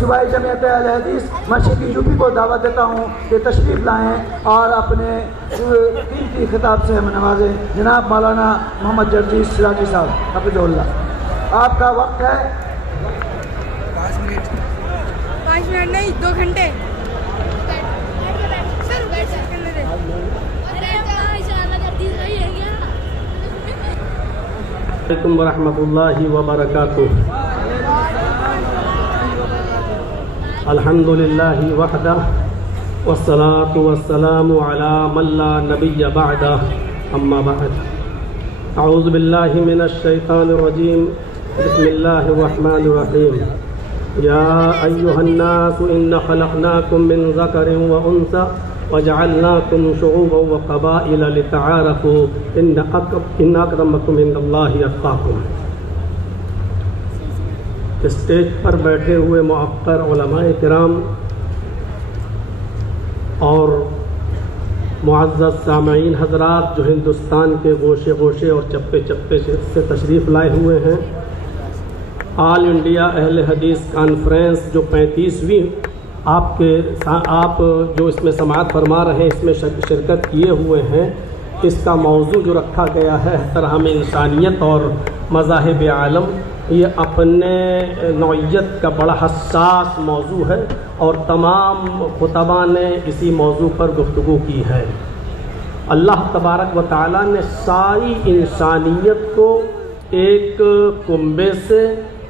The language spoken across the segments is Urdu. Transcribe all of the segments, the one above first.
صوبائی جمعیت اہل حدیث مشرقی یوپی کو دعوت دیتا ہوں کہ تشریف لائیں اور اپنے قیمتی خطاب سے ہمیں نوازیں۔ جناب مولانا محمد جرجیس سراجی صاحب حفظہ اللہ، آپ کا وقت ہے 5 منٹ نہیں 2 گھنٹے۔ علیکم ورحمۃ اللہ وبرکاتہ۔ الحمد للہ وحدہ والصلاة والسلام علی من لا نبی بعدہ، اما بعد۔ اعوذ باللہ من الشیطان الرجیم، بسم اللہ الرحمن الرحیم۔ یا ایہا الناس انا خلقناکم من ذکر وانثی وجعلناکم شعوبا وقبائل لتعارفوا ان اکرمکم عند اللہ اتقاکم۔ اسٹیج پر بیٹھے ہوئے معقر علماء کرام اور معزز سامعین حضرات جو ہندوستان کے گوشے گوشے اور چپے چپے سے تشریف لائے ہوئے ہیں، آل انڈیا اہل حدیث کانفرنس جو 35ویں آپ جو اس میں سماعت فرما رہے ہیں، اس میں شرکت کیے ہوئے ہیں، اس کا موضوع جو رکھا گیا ہے احترام انسانیت اور مذاہب عالم، یہ اپنے نوعیت کا بڑا حساس موضوع ہے اور تمام خطباء نے اسی موضوع پر گفتگو کی ہے۔ اللہ تبارک و تعالیٰ نے ساری انسانیت کو ایک کنبے سے،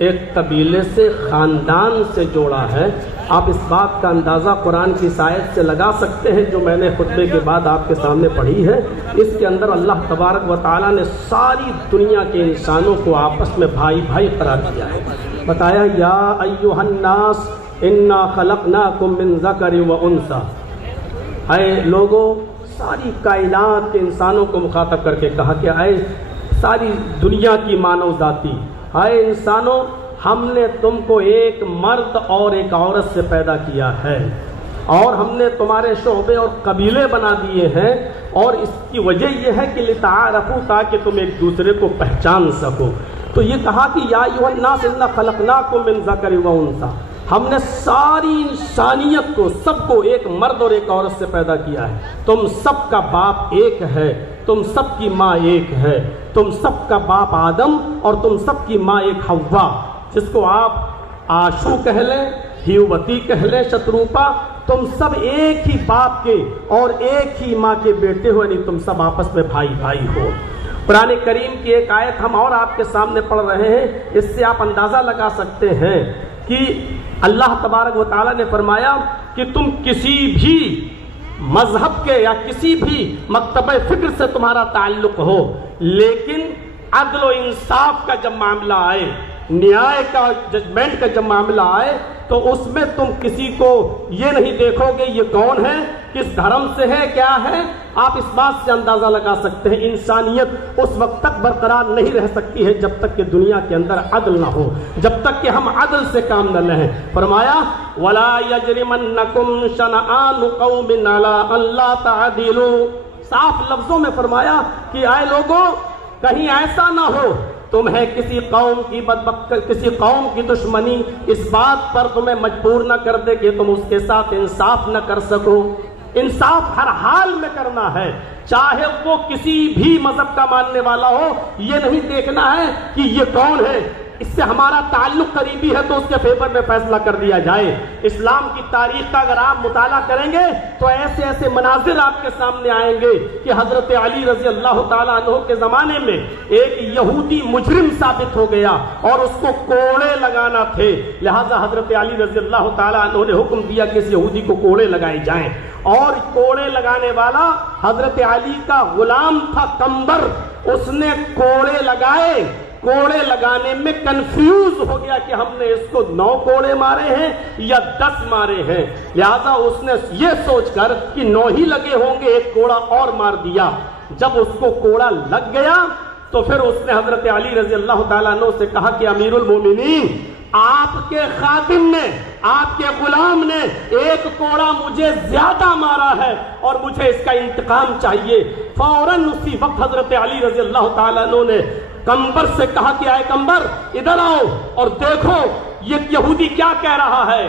ایک قبیلے سے، خاندان سے جوڑا ہے۔ آپ اس بات کا اندازہ قرآن کی اس آیت سے لگا سکتے ہیں جو میں نے خطبے کے بعد آپ کے سامنے پڑھی ہے۔ اس کے اندر اللہ تبارک و تعالیٰ نے ساری دنیا کے انسانوں کو آپس میں بھائی بھائی قرار دیا ہے۔ بتایا یا ایھا الناس انا خلقناکم من ذکر و انثی، اے لوگوں، ساری کائنات کے انسانوں کو مخاطب کر کے کہا کہ اے ساری دنیا کی مانو ذاتی، اے انسانوں، ہم نے تم کو ایک مرد اور ایک عورت سے پیدا کیا ہے اور ہم نے تمہارے شعبے اور قبیلے بنا دیے ہیں، اور اس کی وجہ یہ ہے کہ لتعارفوا، تاکہ تم ایک دوسرے کو پہچان سکو۔ تو یہ کہا کہ یا ایھا الناس انا خلقناکم من ذکر و انثی، ہم نے ساری انسانیت کو، سب کو ایک مرد اور ایک عورت سے پیدا کیا ہے۔ تم سب کا باپ ایک ہے، تم سب کی ماں ایک ہے، تم سب کا باپ آدم اور تم سب کی ماں ایک حوا، جس کو آپ آشو کہہ لیں، ہیووتی کہہ لیں، شتروپا، تم سب ایک ہی باپ کے اور ایک ہی ماں کے بیٹے ہو، یعنی تم سب آپس میں بھائی بھائی ہو۔ قرآن کریم کی ایک آیت ہم اور آپ کے سامنے پڑھ رہے ہیں، اس سے آپ اندازہ لگا سکتے ہیں کہ اللہ تبارک و تعالیٰ نے فرمایا کہ تم کسی بھی مذہب کے یا کسی بھی مکتبہ فکر سے تمہارا تعلق ہو، لیکن عدل و انصاف کا جب معاملہ آئے، نیائے کا، ججمنٹ کا جب معاملہ آئے، تو اس میں تم کسی کو یہ نہیں دیکھو گے یہ کون ہے، کس دھرم سے ہے، کیا ہے۔ آپ اس بات سے اندازہ لگا سکتے ہیں انسانیت اس وقت تک برقرار نہیں رہ سکتی ہے جب تک کہ دنیا کے اندر عدل نہ ہو، جب تک کہ ہم عدل سے کام نہ لیں۔ فرمایا وَلَا يَجْرِمَنَّكُمْ شَنَآنُ قَوْمٍ عَلَىٰ أَلَّا تَعْدِلُوا، صاف لفظوں میں فرمایا کہ اے لوگوں، کہیں ایسا نہ ہو تمہیں کسی قوم کی دشمنی اس بات پر تمہیں مجبور نہ کر دے کہ تم اس کے ساتھ انصاف نہ کر سکو۔ انصاف ہر حال میں کرنا ہے، چاہے وہ کسی بھی مذہب کا ماننے والا ہو۔ یہ نہیں دیکھنا ہے کہ یہ کون ہے، اس سے ہمارا تعلق قریبی ہے تو اس کے فیور میں فیصلہ کر دیا جائے۔ اسلام کی تاریخ کا اگر آپ مطالعہ کریں گے تو ایسے ایسے مناظر آپ کے سامنے آئیں گے کہ حضرت علی رضی اللہ تعالیٰ عنہ کے زمانے میں ایک یہودی مجرم ثابت ہو گیا اور اس کو کوڑے لگانا تھے، لہذا حضرت علی رضی اللہ تعالیٰ عنہ نے حکم دیا کہ اس یہودی کو کوڑے لگائے جائیں، اور کوڑے لگانے والا حضرت علی کا غلام تھا قمبر، اس نے کوڑے لگائے، کوڑے لگانے میں کنفیوز ہو گیا کہ ہم نے اس کو 9 کوڑے مارے ہیں یا 10 مارے ہیں، لہذا اس نے یہ سوچ کر کہ 9 ہی لگے ہوں گے، ایک کوڑا اور مار دیا۔ جب اس کو کوڑا لگ گیا تو پھر اس نے حضرت علی رضی اللہ تعالیٰ عنہ سے کہا کہ امیر المومنین، آپ کے خادم نے، آپ کے غلام نے ایک کوڑا مجھے زیادہ مارا ہے اور مجھے اس کا انتقام چاہیے۔ فوراً اسی وقت حضرت علی رضی اللہ تعالیٰ عنہ نے قمبر سے کہا کہ اے قمبر ادھر آؤ اور دیکھو یہ یہودی کیا کہہ رہا ہے؟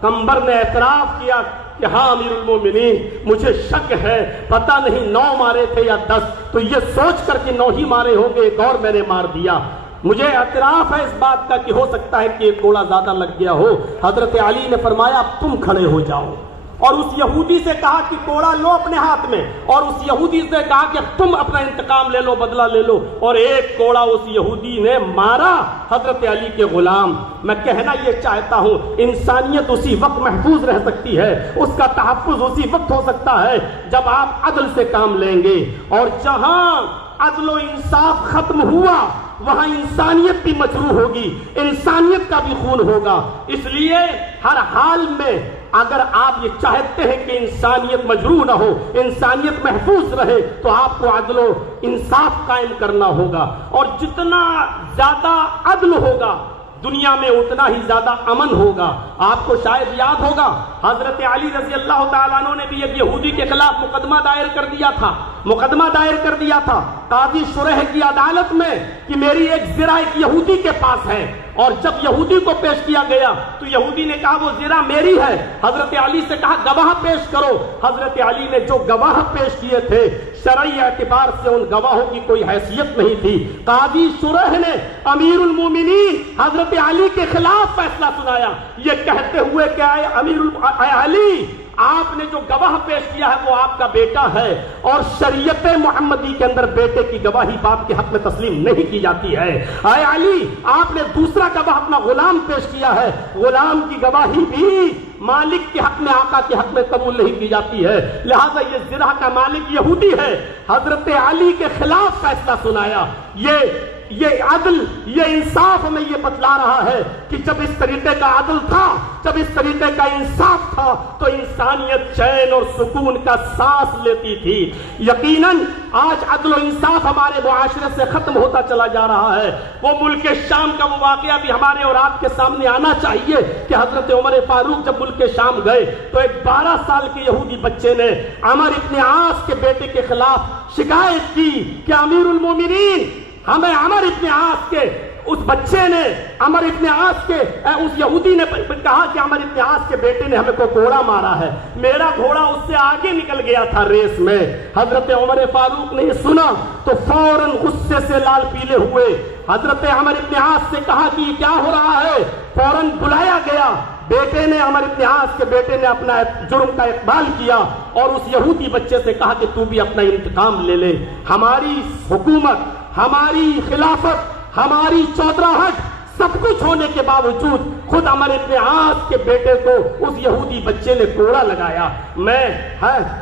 قمبر نے اعتراف کیا کہ ہاں امیر المومنین مجھے شک ہے، پتہ نہیں 9 مارے تھے یا 10، تو یہ سوچ کر کہ 9 ہی مارے ہوں گے، ایک اور میں نے مار دیا۔ مجھے اعتراف ہے اس بات کا کہ ہو سکتا ہے کہ ایک گولا زیادہ لگ گیا ہو۔ حضرت علی نے فرمایا اب تم کھڑے ہو جاؤ، اور اس یہودی سے کہا کہ کوڑا لو اپنے ہاتھ میں، اور اس یہودی سے کہا کہ اب تم اپنا انتقام لے لو، بدلہ لے لو، اور ایک کوڑا اس یہودی نے مارا حضرت علی کے غلام۔ میں کہنا یہ چاہتا ہوں انسانیت اسی وقت محفوظ رہ سکتی ہے، اس کا تحفظ اسی وقت ہو سکتا ہے جب آپ عدل سے کام لیں گے، اور جہاں عدل و انصاف ختم ہوا وہاں انسانیت بھی مجروح ہوگی، انسانیت کا بھی خون ہوگا۔ اس لیے ہر حال میں اگر آپ یہ چاہتے ہیں کہ انسانیت مجروح نہ ہو، انسانیت محفوظ رہے، تو آپ کو عدل و انصاف قائم کرنا ہوگا، اور جتنا زیادہ عدل ہوگا دنیا میں اتنا ہی زیادہ امن ہوگا۔ آپ کو شاید یاد ہوگا حضرت علی رضی اللہ تعالیٰ عنہ نے بھی ایک یہودی کے خلاف مقدمہ دائر کر دیا تھا قاضی شریح کی عدالت میں کہ میری ایک زرہ ایک یہودی کے پاس ہے، اور جب یہودی کو پیش کیا گیا تو یہودی نے کہا وہ زرہ میری ہے۔ حضرت علی سے کہا گواہ پیش کرو۔ حضرت علی نے جو گواہ پیش کیے تھے شرعی اعتبار سے ان گواہوں کی کوئی حیثیت نہیں تھی۔ قاضی شریح نے امیر المومنین حضرت علی کے خلاف فیصلہ سنایا، یہ کہتے ہوئے کہ اے علی، آپ نے جو گواہ پیش کیا ہے وہ آپ کا بیٹا ہے، اور شریعت محمدی کے اندر بیٹے کی گواہی باپ کے حق میں تسلیم نہیں کی جاتی ہے۔ اے علی، آپ نے دوسرا گواہ اپنا غلام پیش کیا ہے، غلام کی گواہی بھی مالک کے حق میں، آقا کے حق میں قبول نہیں کی جاتی ہے، لہذا یہ زرہ کا مالک یہودی ہے۔ حضرت علی کے خلاف فیصلہ سنایا۔ یہ عدل، یہ انصاف ہمیں یہ بتلا رہا ہے کہ جب اس طریقے کا عدل تھا، جب اس طریقے کا انصاف تھا، تو انسانیت چین اور سکون کا سانس لیتی تھی۔ یقیناً آج عدل و انصاف ہمارے معاشرے سے ختم ہوتا چلا جا رہا ہے۔ وہ ملک شام کا وہ واقعہ بھی ہمارے اور آپ کے سامنے آنا چاہیے کہ حضرت عمر فاروق جب ملک شام گئے تو ایک 12 سال کے یہودی بچے نے عمر ابن عاص کے بیٹے کے خلاف شکایت کی کہ امیر المومنین، ہمیں عمر ابن عاص کے اس بچے نے، عمر ابن عاص کے اس یہودی نے کہا کہ عمر ابن عاص کے بیٹے نے ہمیں کو گھوڑا مارا ہے، میرا گھوڑا اس سے آگے نکل گیا تھا ریس میں۔ حضرت عمر فاروق نے یہ سنا تو فوراً غصے سے لال پیلے ہوئے حضرت عمر ابن عاص سے کہا کہ یہ کیا ہو رہا ہے؟ فوراً بلایا گیا۔ بیٹے نے، عمر ابن عاص کے بیٹے نے اپنا جرم کا اقبال کیا اور اس یہودی بچے سے کہا کہ تو بھی اپنا انتقام لے لے۔ ہماری حکومت، ہماری خلافت، ہماری چودراہٹ، سب کچھ ہونے کے باوجود خود عمر ابن عاص کے بیٹے کو اس یہودی بچے نے کوڑا لگایا۔ میں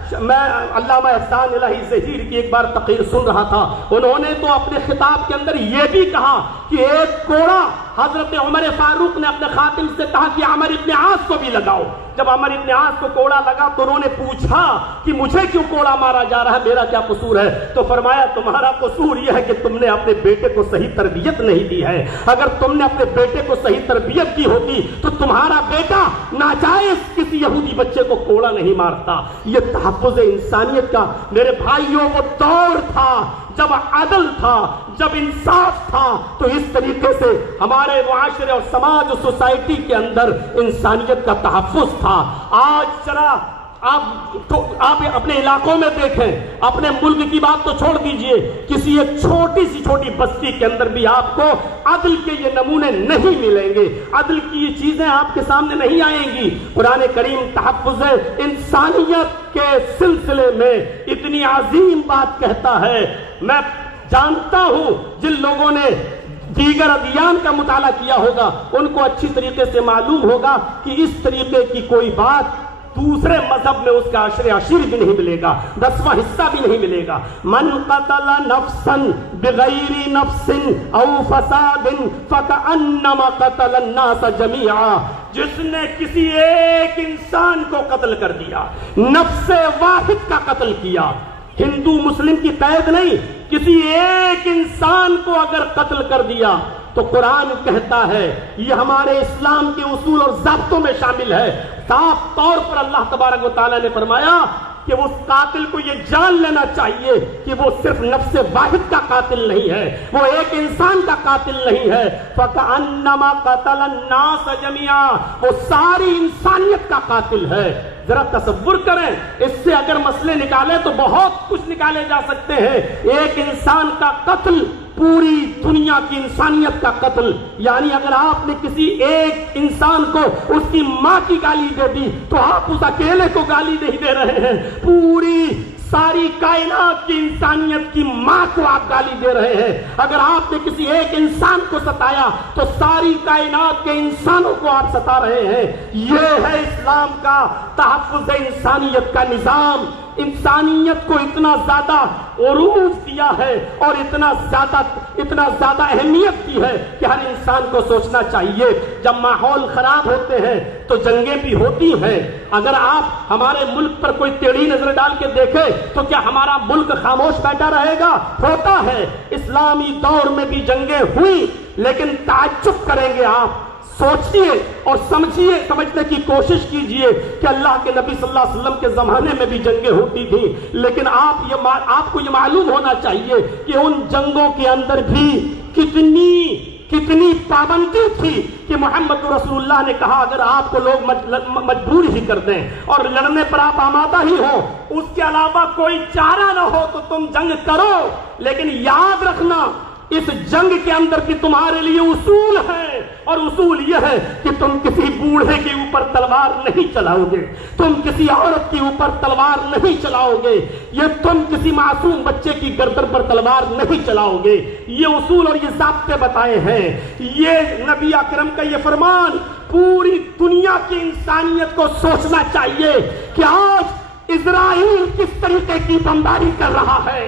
علامہ احسان الہی ظہیر کی ایک بار تقریر سن رہا تھا، انہوں نے تو اپنے خطاب کے اندر یہ بھی کہا کہ ایک کوڑا حضرت عمر فاروق نے اپنے خاتم سے کہا کہ عمر ابن عاص کو بھی لگاؤ۔ جب عمر ابن عاص کو کوڑا لگا تو انہوں نے پوچھا کہ مجھے کیوں کوڑا مارا جا رہا ہے، میرا کیا قصور ہے؟ تو فرمایا تمہارا قصور یہ ہے کہ تم نے اپنے بیٹے کو صحیح تربیت نہیں دی ہے۔ اگر تم نے اپنے بیٹے کو صحیح تربیت کی ہوتی تو تمہارا بیٹا ناجائز کسی یہودی بچے کو کوڑا نہیں مارتا۔ یہ تحفظ انسانیت کا میرے بھائیوں وہ دور تھا جب عدل تھا، جب انصاف تھا، تو اس طریقے سے ہمارے معاشرے اور سماج اور سوسائٹی کے اندر انسانیت کا تحفظ تھا۔ آج ذرا آپ اپنے علاقوں میں دیکھیں، اپنے ملک کی بات تو چھوڑ دیجئے، کسی ایک چھوٹی بستی کے اندر بھی آپ کو عدل کے یہ نمونے نہیں ملیں گے، عدل کی یہ چیزیں آپ کے سامنے نہیں آئیں گی۔ قرآن کریم تحفظ انسانیت کے سلسلے میں اتنی عظیم بات کہتا ہے۔ میں جانتا ہوں جن لوگوں نے دیگر ادیان کا مطالعہ کیا ہوگا ان کو اچھی طریقے سے معلوم ہوگا کہ اس طریقے کی کوئی بات دوسرے مذہب میں اس کا عشر عشیر بھی نہیں ملے گا، 10واں حصہ بھی نہیں ملے گا۔ من قتل نفسا بغیر نفس او فساد فکأنما قتل الناس جميعا، جس نے کسی ایک انسان کو قتل کر دیا، نفس واحد کا قتل کیا، ہندو مسلم کی قید نہیں، کسی ایک انسان کو اگر قتل کر دیا تو قرآن کہتا ہے، یہ ہمارے اسلام کے اصول اور ضابطوں میں شامل ہے، صاف طور پر اللہ تبارک و تعالیٰ نے فرمایا کہ اس قاتل کو یہ جان لینا چاہیے کہ وہ صرف نفس واحد کا قاتل نہیں ہے، وہ ایک انسان کا قاتل نہیں ہے۔ فَكَأَنَّمَا قَتَلَ النَّاسَ جَمِيعًا، وہ ساری انسانیت کا قاتل ہے۔ ذرا تصور کریں، اس سے اگر مسئلے نکالے تو بہت کچھ نکالے جا سکتے ہیں۔ ایک انسان کا قتل پوری دنیا کی انسانیت کا قتل، یعنی اگر آپ نے کسی ایک انسان کو اس کی ماں کی گالی دے دی تو آپ اس اکیلے کو گالی نہیں دے رہے ہیں، پوری ساری کائنات کی انسانیت کی ماں کو آپ گالی دے رہے ہیں۔ اگر آپ نے کسی ایک انسان کو ستایا تو ساری کائنات کے انسانوں کو آپ ستا رہے ہیں۔ یہ ہے اسلام کا تحفظ انسانیت کا نظام۔ انسانیت کو اتنا زیادہ عروج دیا ہے اور اتنا زیادہ اہمیت کی ہے کہ ہر انسان کو سوچنا چاہیے، جب ماحول خراب ہوتے ہیں تو جنگیں بھی ہوتی ہیں۔ اگر آپ ہمارے ملک پر کوئی ٹیڑھی نظر ڈال کے دیکھیں تو کیا ہمارا ملک خاموش بیٹھا رہے گا؟ ہوتا ہے۔ اسلامی دور میں بھی جنگیں ہوئی، لیکن تعجب کریں گے آپ، سوچئے اور سمجھنے کی کوشش کیجئے کہ اللہ کے نبی صلی اللہ علیہ وسلم کے زمانے میں بھی جنگیں ہوتی تھیں، لیکن آپ کو یہ معلوم ہونا چاہیے کہ ان جنگوں کے اندر بھی کتنی پابندی تھی کہ محمد رسول اللہ نے کہا اگر آپ کو لوگ مجبور ہی کر دیں اور لڑنے پر آپ آمادہ ہی ہو، اس کے علاوہ کوئی چارہ نہ ہو تو تم جنگ کرو، لیکن یاد رکھنا اس جنگ کے اندر بھی تمہارے لیے اصول ہے، اور اصول یہ ہے کہ تم کسی بوڑھے کے اوپر تلوار نہیں چلاؤ گے، تم کسی عورت کے اوپر تلوار نہیں چلاؤ گے، یہ تم کسی معصوم بچے کی گردن پر تلوار نہیں چلاؤ گے۔ یہ اصول اور یہ ضابطے بتائے ہیں۔ یہ نبی اکرم کا یہ فرمان پوری دنیا کی انسانیت کو سوچنا چاہیے کہ آج اسرائیل کس طریقے کی بمباری کر رہا ہے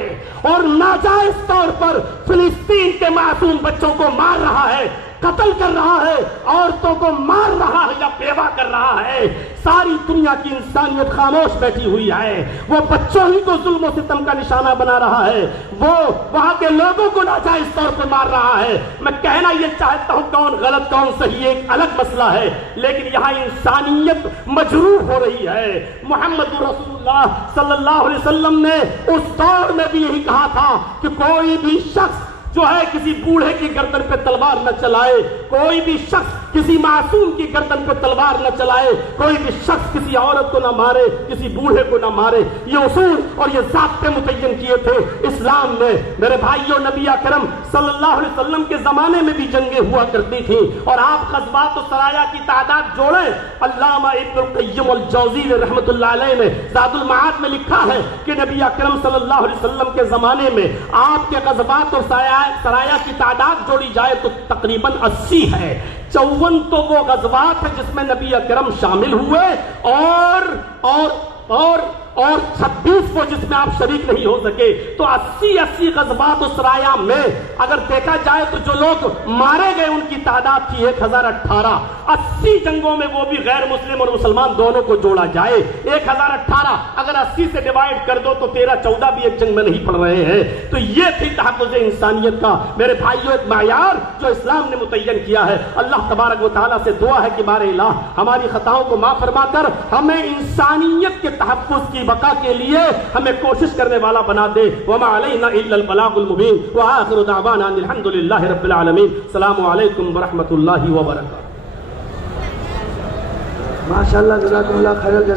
اور ناجائز طور پر فلسطین کے معصوم بچوں کو مار رہا ہے، قتل کر رہا ہے، عورتوں کو مار رہا ہے یا بیوہ کر رہا ہے۔ ساری دنیا کی انسانیت خاموش بیٹھی ہوئی ہے۔ وہ بچوں ہی کو ظلم و ستم کا نشانہ بنا رہا ہے، وہ وہاں کے لوگوں کو ناجائز طور پر مار رہا ہے۔ میں کہنا یہ چاہتا ہوں کون غلط کون صحیح ایک الگ مسئلہ ہے، لیکن یہاں انسانیت مجروح ہو رہی ہے۔ محمد رسول اللہ صلی اللہ علیہ وسلم نے اس دور میں بھی یہی کہا تھا کہ کوئی بھی شخص جو ہے کسی بوڑھے کی گردن پہ تلوار نہ چلائے، کوئی بھی شخص کسی معصوم کی گردن پہ تلوار نہ چلائے، کوئی بھی شخص کسی عورت کو نہ مارے، کسی بوڑھے کو نہ مارے۔ یہ اصول اور یہ ضابطے متعین کیے تھے اسلام نے۔ میرے بھائیوں، نبی اکرم صلی اللہ علیہ وسلم کے زمانے میں بھی جنگیں ہوا کرتی تھیں، اور آپ غزوات و سرایا کی تعداد جوڑیں۔ علامہ ابن القیم الجوزی رحمۃ اللہ علیہ نے زاد المعاد میں لکھا ہے کہ نبی اکرم صلی اللہ علیہ وسلم کے زمانے میں آپ کے غزوات اور سرایا کی تعداد جوڑی جائے تو تقریباً 80 ہے۔ 54 تو وہ غزوات ہیں جس میں نبی اکرم شامل ہوئے، اور 26 وہ جس میں آپ شریک نہیں ہو سکے۔ تو 80 غزوات و سرایا میں اگر دیکھا جائے تو جو لوگ مارے گئے ان کی تعداد تھی 1018۔ 80 جنگوں میں وہ بھی غیر مسلم اور مسلمان دونوں کو جوڑا جائے 1018، اگر 80 سے ڈیوائیڈ کر دو تو 13-14 بھی ایک جنگ میں نہیں پڑ رہے ہیں۔ تو یہ تھی تحفظ انسانیت کا میرے بھائیوں ایک معیار جو اسلام نے متعین کیا ہے۔ اللہ تبارک و تعالیٰ سے دعا ہے کہ بار الہ ہماری خطاؤں کو معاف فرما کر ہمیں انسانیت کے تحفظ کی بقا کے لیے ہمیں کوشش کرنے والا بنا دے۔ وما علینا الا البلاغ المبین، وآخر دعوانا ان الحمد للہ رب العالمین۔ السلام علیکم ورحمۃ اللہ وبرکاتہ۔ ماشاء اللہ، جزاکم اللہ خیر الجزا۔